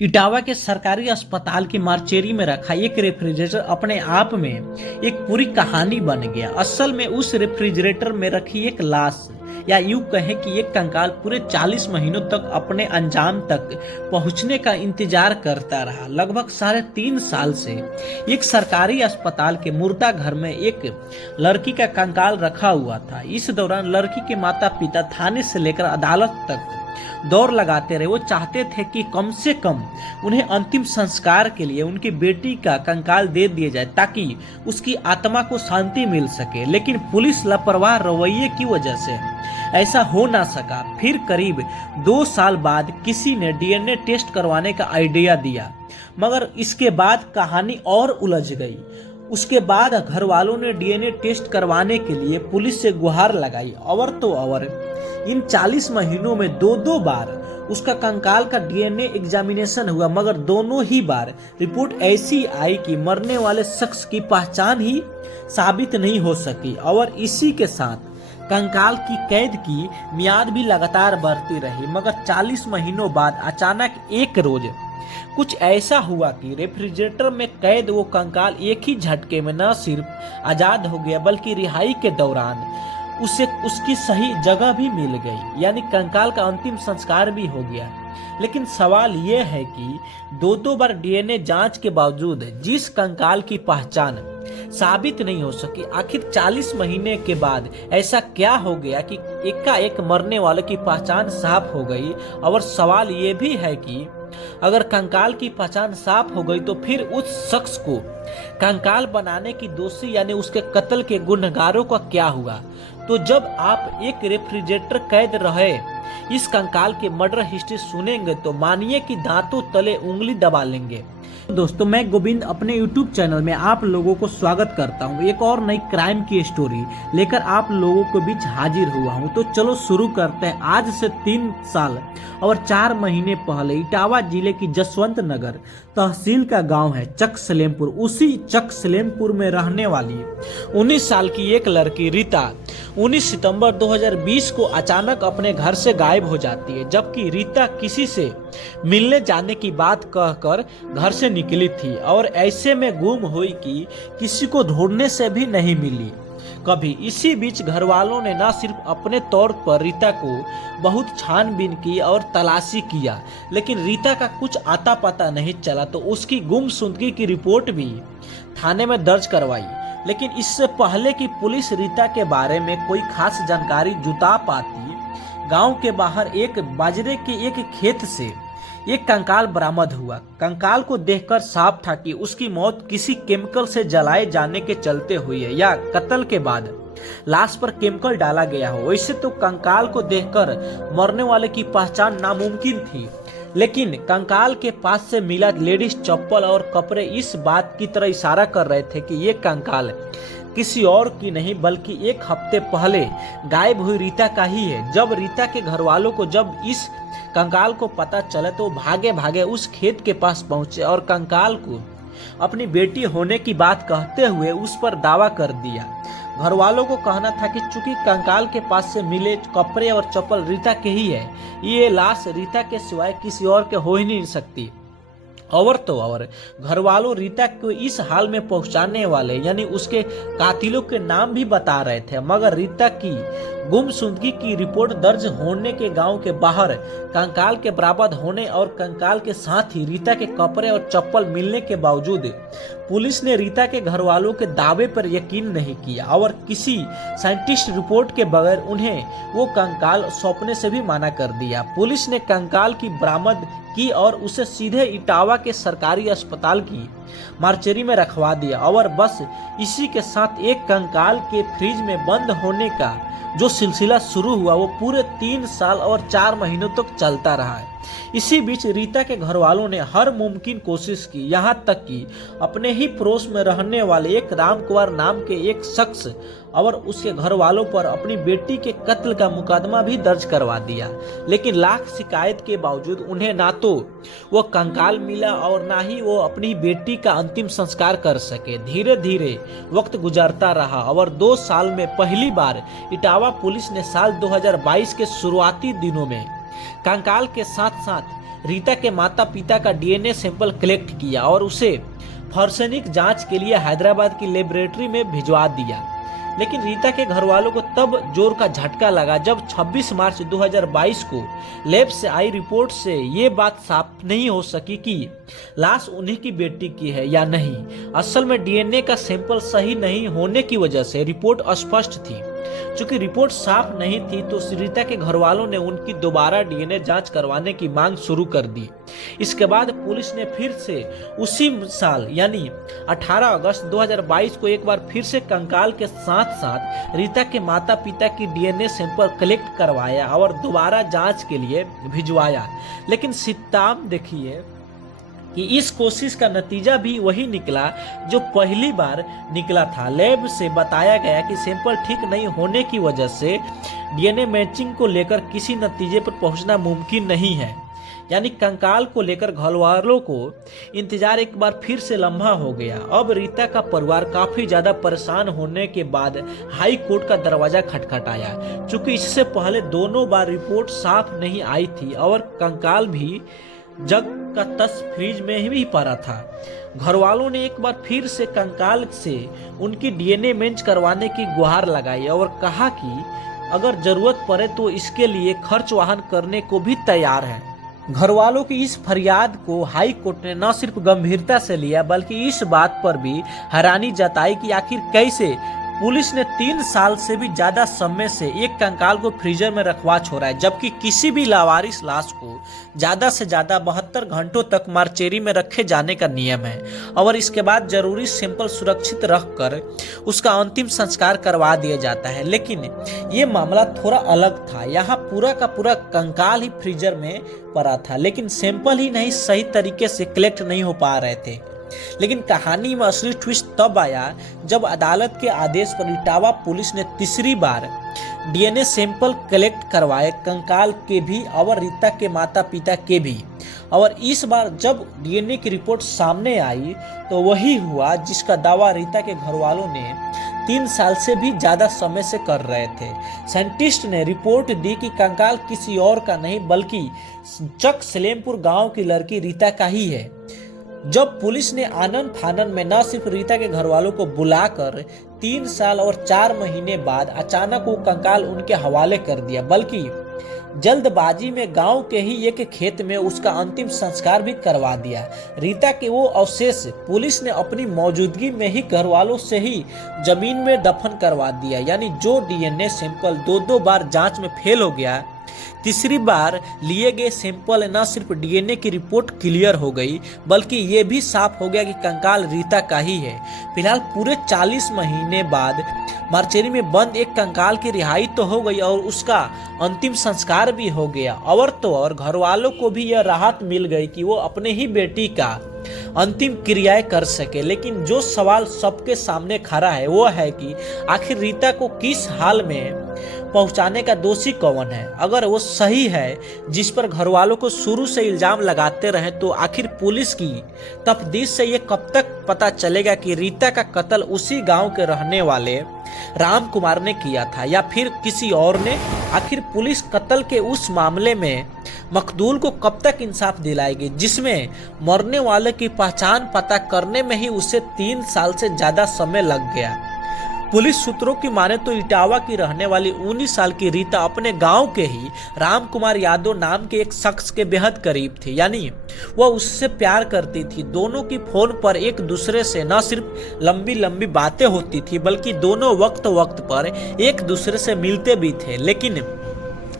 इटावा के सरकारी अस्पताल की मार्चेरी में रखा एक रेफ्रिजरेटर अपने आप में एक पूरी कहानी बन गया। असल में उस रेफ्रिजरेटर में रखी एक लाश या यूं कहें कि एक कंकाल पूरे 40 महीनों तक अपने अंजाम तक पहुंचने का इंतजार करता रहा। लगभग 3.5 साल से एक सरकारी अस्पताल के मुर्दा घर में एक लड़की का कंकाल रखा हुआ था। इस दौरान लड़की के माता पिता थाने से लेकर अदालत तक दौड़ लगाते रहे। वो चाहते थे कि कम से कम उन्हें अंतिम संस्कार के लिए उनकी बेटी का कंकाल दे दिया जाए ताकि उसकी आत्मा को शांति मिल सके, लेकिन पुलिस लापरवाह रवैये की वजह से ऐसा हो ना सका। फिर करीब 2 साल बाद किसी ने डीएनए टेस्ट करवाने का आइडिया दिया, मगर इसके बाद कहानी और उलझ गई। उसके बाद घर वालों ने डीएनए टेस्ट करवाने के लिए पुलिस से गुहार लगाई। और तो और इन 40 महीनों में 2 बार उसका कंकाल का डीएनए एग्जामिनेशन हुआ, मगर दोनों ही बार रिपोर्ट ऐसी आई कि मरने वाले शख्स की पहचान ही साबित नहीं हो सकी। और इसी के साथ कंकाल की कैद की मियाद भी लगातार बढ़ती रही। मगर 40 महीनों बाद अचानक एक रोज कुछ ऐसा हुआ कि रेफ्रिजरेटर में कैद वो कंकाल एक ही झटके में न सिर्फ आजाद हो गया, बल्कि रिहाई के दौरान उसे उसकी सही जगह भी मिल गई, यानी कंकाल का अंतिम संस्कार भी हो गया। लेकिन सवाल यह है कि 2 बार डीएनए जांच के बावजूद जिस कंकाल की पहचान साबित नहीं हो सकी, आखिर 40 महीने के बाद ऐसा क्या हो गया कि एकाएक मरने वाले की पहचान साफ हो गई। और सवाल ये भी है कि अगर कंकाल की पहचान साफ हो गई तो फिर उस शख्स को कंकाल बनाने की दोषी यानी उसके कत्ल के गुनहगारों का क्या हुआ। तो जब आप एक रेफ्रिजरेटर कैद रहे इस कंकाल के मर्डर हिस्ट्री सुनेंगे तो मानिए कि दांतों तले उंगली दबा लेंगे। दोस्तों, मैं गोविंद अपने YouTube चैनल में आप लोगों को स्वागत करता हूं। एक और नई क्राइम की स्टोरी लेकर आप लोगों के बीच हाजिर हुआ हूं। तो चलो शुरू करते हैं। आज से 3 साल और 4 महीने पहले इटावा जिले की जसवंत नगर तहसील का गांव है चक सलेमपुर। उसी चक सलेमपुर में रहने वाली 19 साल की एक लड़की रीता 19 सितंबर 2020 को अचानक अपने घर से गायब हो जाती है। जबकि रीता किसी से मिलने जाने की बात कहकर घर से निकली थी और ऐसे में गुम हुई कि किसी को ढूंढने से भी नहीं मिली कभी। इसी बीच घर वालों ने न सिर्फ अपने तौर पर रीता को बहुत छानबीन की और तलाशी किया, लेकिन रीता का कुछ आता पता नहीं चला। तो उसकी गुमशुदगी की रिपोर्ट भी थाने में दर्ज करवाई, लेकिन इससे पहले कि पुलिस रीता के बारे में कोई खास जानकारी जुटा पाती, गांव के बाहर एक बाजरे के एक खेत से एक कंकाल बरामद हुआ। कंकाल को देखकर साफ था कि उसकी मौत किसी केमिकल से जलाए जाने के चलते हुई है या कत्ल के बाद लाश पर केमिकल डाला गया हो। वैसे तो कंकाल को देखकर मरने वाले की पहचान नामुमकिन थी, लेकिन कंकाल के पास से मिला लेडीज चप्पल और कपड़े इस बात की तरह इशारा कर रहे थे कि ये कंकाल किसी और की नहीं बल्कि एक हफ्ते पहले गायब हुई रीता का ही है। जब रीता के घर वालों को जब इस कंकाल को पता चला तो भागे भागे उस खेत के पास पहुंचे और कंकाल को अपनी बेटी होने की बात कहते हुए उस पर दावा कर दिया। घर वालों को कहना था कि चूंकि कंकाल के पास से मिले कपड़े और चप्पल रीता के ही है, ये लाश रीता के सिवाय किसी और के हो ही नहीं सकती। और तो और घर वालों रीता को इस हाल में पहुंचाने वाले यानी उसके कातिलों के नाम भी बता रहे थे, मगर रीता की गुमशुदगी की रिपोर्ट दर्ज होने के गांव के बाहर कंकाल के बरामद होने और कंकाल के साथ ही रीता के कपड़े और चप्पल मिलने के बावजूद पुलिस ने रीता के घर वालों के दावे पर यकीन नहीं किया और किसी साइंटिस्ट रिपोर्ट के बगैर उन्हें वो कंकाल सौंपने से भी मना कर दिया। पुलिस ने कंकाल की बरामद की और उसे सीधे इटावा के सरकारी अस्पताल की मार्चेरी में रखवा दिया। और बस इसी के साथ एक कंकाल के फ्रिज में बंद होने का जो सिलसिला शुरू हुआ वो पूरे 3 साल और 4 महीनों तक चलता रहा है। इसी बीच रीता के घर वालों ने हर मुमकिन कोशिश की, यहाँ तक कि अपने ही पड़ोस में रहने वाले एक राम कुमार नाम के एक शख्स और उसके घर वालों पर अपनी बेटी के कत्ल का मुकदमा भी दर्ज करवा दिया। लेकिन लाख शिकायत के बावजूद उन्हें ना तो वो कंकाल मिला और ना ही वो अपनी बेटी का अंतिम संस्कार कर सके। धीरे धीरे वक्त गुजरता रहा और 2 साल में पहली बार इटावा पुलिस ने साल 2022 के शुरुआती दिनों में कंकाल के साथ साथ रीता के माता पिता का डीएनए सैंपल कलेक्ट किया और उसे फॉरेंसिक जांच के लिए हैदराबाद की लेबोरेटरी में भिजवा दिया। लेकिन रीता के घर वालों को तब जोर का झटका लगा जब 26 मार्च 2022 को लैब से आई रिपोर्ट से ये बात साफ नहीं हो सकी कि लाश उन्हीं की बेटी की है या नहीं। असल में डीएनए का सैंपल सही नहीं होने की वजह से रिपोर्ट अस्पष्ट थी। चूंकि रिपोर्ट साफ नहीं थी तो रीता के घर वालों ने उनकी दोबारा डीएनए जांच करवाने की मांग शुरू कर दी। इसके बाद पुलिस ने फिर से उसी साल यानी 18 अगस्त 2022 को एक बार फिर से कंकाल के साथ साथ रीता के माता पिता की डीएनए सैंपल कलेक्ट करवाया और दोबारा जांच के लिए भिजवाया। लेकिन सितम देखिए कि इस कोशिश का नतीजा भी वही निकला जो पहली बार निकला था। लैब से बताया गया कि सैंपल ठीक नहीं होने की वजह से डीएनए मैचिंग को लेकर किसी नतीजे पर पहुंचना मुमकिन नहीं है। यानी कंकाल को लेकर घरवालों को इंतजार एक बार फिर से लंबा हो गया। अब रीता का परिवार काफी ज्यादा परेशान होने के बाद हाई कोर्ट का दरवाजा खटखटाया। चूंकि इससे पहले दोनों बार रिपोर्ट साफ नहीं आई थी और कंकाल भी जग का तस फ्रीज में ही पड़ा था। घर वालों ने एक बार फिर से कंकाल से उनकी डीएनए मैच करवाने की गुहार लगाई और कहा कि अगर जरूरत पड़े तो इसके लिए खर्च वहन करने को भी तैयार है। घर वालों की इस फरियाद को हाई कोर्ट ने न सिर्फ गंभीरता से लिया बल्कि इस बात पर भी हैरानी जताई कि आखिर कैसे पुलिस ने 3 साल से भी ज्यादा समय से एक कंकाल को फ्रीजर में रखवा छोड़ा है, जबकि किसी भी लावारिस लाश को ज्यादा से ज्यादा 72 घंटों तक मार्चेरी में रखे जाने का नियम है और इसके बाद जरूरी सैंपल सुरक्षित रखकर उसका अंतिम संस्कार करवा दिया जाता है। लेकिन ये मामला थोड़ा अलग था। यहाँ पूरा का पूरा कंकाल ही फ्रीजर में पड़ा था लेकिन सैंपल ही नहीं सही तरीके से कलेक्ट नहीं हो पा रहे थे। लेकिन कहानी में असली ट्विस्ट तब आया जब अदालत के आदेश पर इटावा पुलिस ने तीसरी बार डीएनए सैंपल कलेक्ट करवाए, कंकाल के भी और रीता के माता पिता के भी। और इस बार जब डीएनए की रिपोर्ट सामने आई तो वही हुआ जिसका दावा रीता के घर वालों ने 3 साल से भी ज्यादा समय से कर रहे थे। साइंटिस्ट ने रिपोर्ट दी कि कंकाल किसी और का नहीं बल्कि चक सलेमपुर गांव की लड़की रीता का ही है। जब पुलिस ने आनन फानन में न सिर्फ रीता के घर वालों को बुलाकर 3 साल और 4 महीने बाद अचानक वो कंकाल उनके हवाले कर दिया बल्कि जल्दबाजी में गांव के ही एक खेत में उसका अंतिम संस्कार भी करवा दिया। रीता के वो अवशेष पुलिस ने अपनी मौजूदगी में ही घर वालों से ही जमीन में दफन करवा दिया। यानी जो डीएनए सैंपल 2 बार जांच में फेल हो गया, तीसरी बार लिए गए सैंपल न सिर्फ डीएनए की रिपोर्ट क्लियर हो गई बल्कि ये भी साफ हो गया कि कंकाल रीता का ही है। फिलहाल पूरे 40 महीने बाद मार्चेरी में बंद एक कंकाल की रिहाई तो हो गई और उसका अंतिम संस्कार भी हो गया। और तो और घर वालों को भी यह राहत मिल गई कि वो अपने ही बेटी का अंतिम क्रियाएं कर सके। लेकिन जो सवाल सबके सामने खड़ा है वो है कि आखिर रीता को किस हाल में पहुंचाने का दोषी कौन है। अगर वो सही है जिस पर घर वालों को शुरू से इल्जाम लगाते रहे तो आखिर पुलिस की तफ्तीश से ये कब तक पता चलेगा कि रीता का कत्ल उसी गांव के रहने वाले राम कुमार ने किया था या फिर किसी और ने। आखिर पुलिस कत्ल के उस मामले में मकदूल को कब तक इंसाफ दिलाएगी जिसमें मरने वाले की पहचान पता करने में ही उसे 3 साल से ज्यादा समय लग गया। पुलिस सूत्रों की माने तो इटावा की रहने वाली 19 साल की रीता अपने गांव के ही राम कुमार यादव नाम के एक शख्स के बेहद करीब थी। यानी वह उससे प्यार करती थी। दोनों की फोन पर एक दूसरे से न सिर्फ लंबी लंबी बातें होती थी बल्कि दोनों वक्त वक्त पर एक दूसरे से मिलते भी थे। लेकिन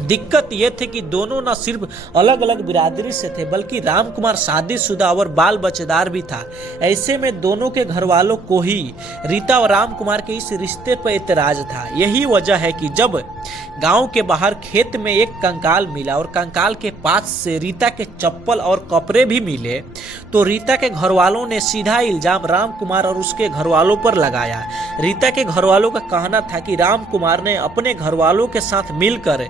दिक्कत यह थी कि दोनों न सिर्फ अलग अलग बिरादरी से थे बल्कि राम कुमार शादीशुदा और बाल बच्चेदार भी था। ऐसे में दोनों के घर वालों को ही रीता और राम कुमार के इस रिश्ते पर एतराज था। यही वजह है कि जब गांव के बाहर खेत में एक कंकाल मिला और कंकाल के पास से रीता के चप्पल और कपड़े भी मिले तो रीता के घर वालों ने सीधा इल्जाम राम कुमार और उसके घर वालों पर लगाया। रीता के घर वालों का कहना था कि राम कुमार ने अपने घर वालों के साथ मिलकर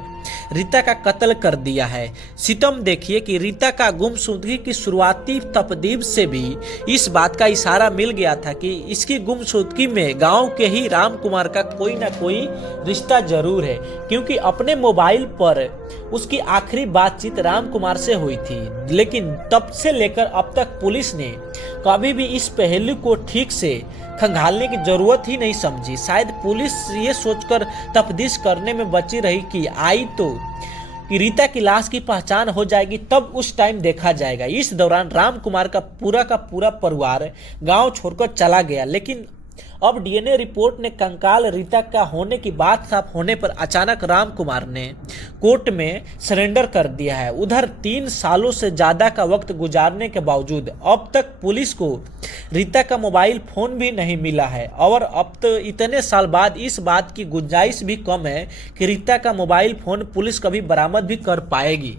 रीता का कत्ल कर दिया है। सितम देखिए कि रीता का गुमशुदगी की शुरुआती तफदीब से भी इस बात का इशारा मिल गया था कि इसकी गुमशुदगी में गांव के ही राम कुमार का कोई ना कोई रिश्ता जरूर है, क्योंकि अपने मोबाइल पर उसकी आखिरी बातचीत राम कुमार से हुई थी। लेकिन तब से लेकर अब तक पुलिस ने कभी भी इस पहलू को ठीक से खंगालने की जरूरत ही नहीं समझी। शायद पुलिस ये सोचकर तफ्तीश करने में बची रही कि आई तो कि रीता की लाश की पहचान हो जाएगी, तब उस टाइम देखा जाएगा। इस दौरान राम कुमार का पूरा परिवार गांव छोड़कर चला गया। लेकिन अब डीएनए रिपोर्ट ने कंकाल रीता का होने की बात साफ होने पर अचानक राम कुमार ने कोर्ट में सरेंडर कर दिया है। उधर 3 सालों से ज्यादा का वक्त गुजारने के बावजूद अब तक पुलिस को रीता का मोबाइल फोन भी नहीं मिला है, और अब तो इतने साल बाद इस बात की गुंजाइश भी कम है कि रीता का मोबाइल फोन पुलिस कभी बरामद भी कर पाएगी।